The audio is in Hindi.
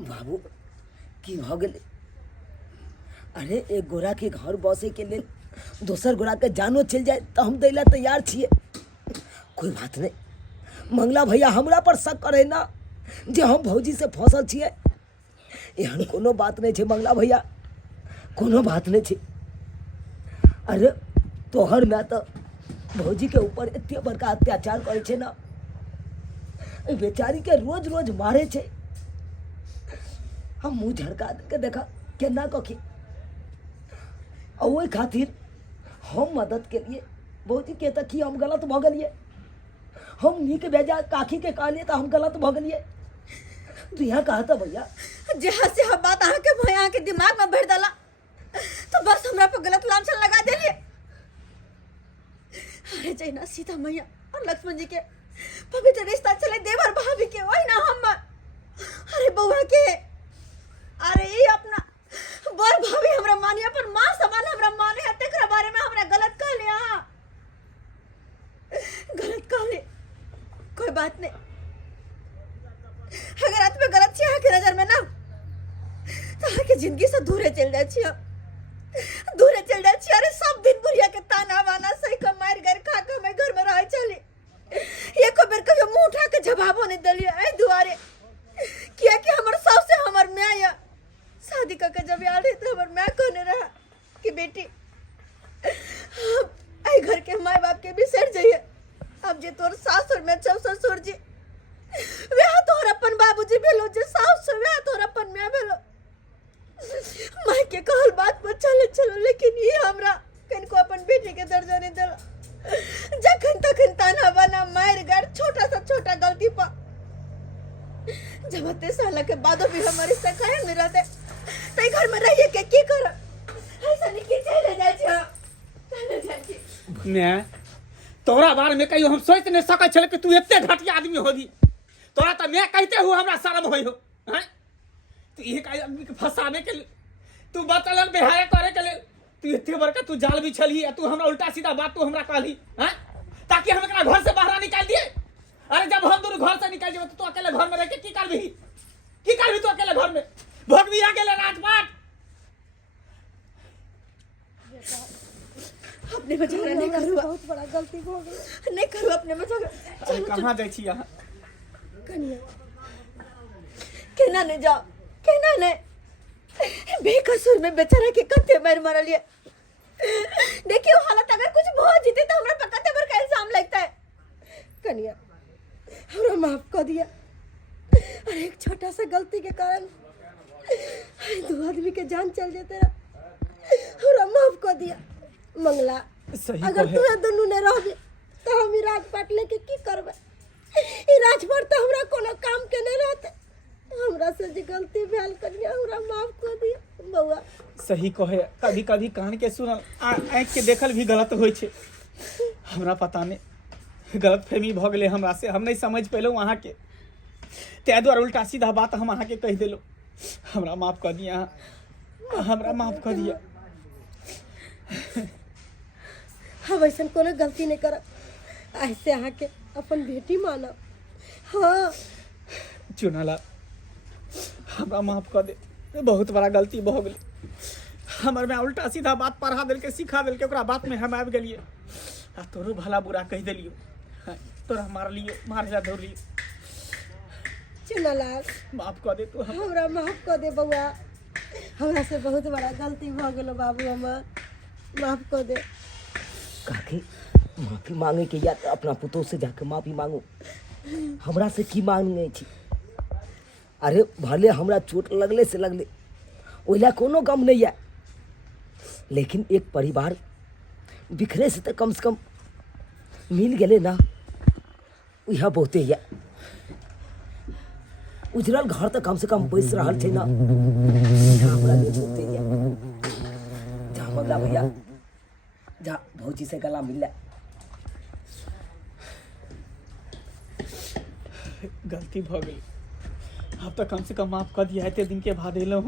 बाबू की भ गेले? अरे एक गोरा के घर बसे के लिए दोसर गोरा के जानो चल जाए तो हम दैला तैयार छिए। कोई बात नहीं, मंगला भैया हमरा पर शक करे ना जे हम भौजी से फंसल छिए। एहन कोनो बात नहीं छे मंगला भैया, कोनो बात नहीं छे। अरे तोहर मैं तो भौजी के ऊपर इतने बड़का अत्याचार करे छे ना, बेचारी के रोज रोज मारे छे। हम मुँह झड़का के देखा केना कखी, और वही खातिर हम मदद के लिए भौजी के तक हम गलत भ गलिए। हम नीक बेजा काकी के कहलिए तो हम गलत भ गलिए। तू यहाँ कहा था भैया जहाँ से हम बात आके भैया के दिमाग में भर डाला तो बस हमरा पे गलत लांछन लगा देलिए। अरे जैना सीता मैया और लक्ष्मण जी के पवित्र रिश्ता चले देवर भाभी के वही ना हम। अरे बउआ के अरे ये अपना बर भाभी हमरा मानिया पर मां समान हमरा माने है, तेकरा बारे में हमरा गलत कह लिया। गलत कह ले कोई बात नहीं, अगर आज में गलत छी के नजर में ना तो आके जिंदगी से दूरे चल जाए छी, दूरे चल जाए छी। अरे सब दिन बुढ़िया के ताना बाना सही का मार घर खा के मैं घर में रह चली। ये को बेर कहियो मुंह उठा के जवाबो नहीं दलिए ए दुआरे, किया कि हमर सास से हमर मां या शादी करके जब याद है तो हमर मां कहने रहा कि बेटी आई घर के माँ बाप के भी सर जाइए। अब जे तोर सास और मैं चौ ससुर जी वे तोर अपन बाबूजी भेलो, जे सास वे तोर अपन मैं भेलो। माँ के कहल बात पर चले चलो, लेकिन ये हमरा कनको अपन बेटी के दर्जा नहीं दिला। जखन तखन ताना बाना मार गार छोटा सा छोटा गलती पर जब 30 साल के बादो भी हमारे रिश्ता कायम नहीं रहते तई घर में रहिए के की कर ऐसा नहीं कि चले जाए छ चले जाए छी। मैं तोरा बारे में कहियो हम सोच नहीं सकै छल कि तू इतने घटिया आदमी होगी। तोरा तो मैं कहते हो हमरा शर्म होई हो हैं? तू एक आदमी के फंसावे के लिए तू बतलन बेहाया करे के लिए तू इतने बड़का तू जाल बिछली है। तू हमरा उल्टा सीधा बात तू हमरा कहली हैं ताकि हम एकरा घर से बाहर निकाल दिए। अरे जब हम दोनों घर से निकल जेबे तो अकेले घर में रह के की करबी तू अकेले घर में भोगबी आ गेले राजपाट। अपने में झगड़ा नहीं करू, बहुत बड़ा गलती हो गई। नहीं करू अपने में झगड़ा। चलो कहां जाई छी यहां कन्या केना नहीं जाओ, केना नहीं बेकसूर में बेचारा के कत्ते मार मारलिए। देखियो हालत अगर कुछ हो जीते तो हमरा पर कत्ते बड़ का इल्जाम लगता है। कन्या हमरा माफ कर दिया, और एक छोटा सा गलती के कारण दो आदमी के जान चल जेते रहा, हमरा माफ कर दिया। मंगला अगर तू दोनों ने रहबे तो हम राजपाट लेके की करबे? ई राजपाट तो हमरा कोनो काम के नहीं रहते। हमरा से जे गलती भेल कन्या हमरा माफ कर दिया बउआ। सही कहे, कभी कभी कान के सुनल आँख के देखल भी गलत होय छे। हमरा पता नहीं गलत फहमी भ गेले हमरा से, हम नहीं समझ पेलो वहाँ के तै द्वारा उल्टा सीधा बात हम अहाँ के कह देलो। हमरा माफ कर दिया, हमरा माफ कर दिया। हम ऐसा कोनो गलती नहीं कर, ऐसे अहाँ के अपन बेटी मानो। हाँ चुनाला हमरा माफ कर दे, बहुत बड़ा गलती भ गेले हमर में। उल्टा सीधा बात पढ़ा देल के सिखा देल के ओकरा बात में हम आबि गेलिए आ तोरो भला बुरा कह देलियो, तोरा मारलियो मारला धरलियो। चुनालाल माफ कर दे तू हमरा माफ कर दे बउआ, हमरा से बहुत बड़ा गलती भ गेलो बाबू, हमर माफ कर दे। काकी माफी मांगे के या तो अपना पुतोह से जाके माफी मांगो, हमरा से की मांगे छी। अरे भले हमरा चोट लगले से लगले ओइला कोनो गम नहीं है, लेकिन एक परिवार बिखरे से तो कम मिल गेले ना, यह बहुते है। उजरल घर तो कम से कम बैस रहा थे ना, हमरा लिए बहुते है। जा मंगला भैया जा भौजी से गला मिल। गलती भ गई, अब तो कम से कम माफ कर दिया है। दिन के बाद एलो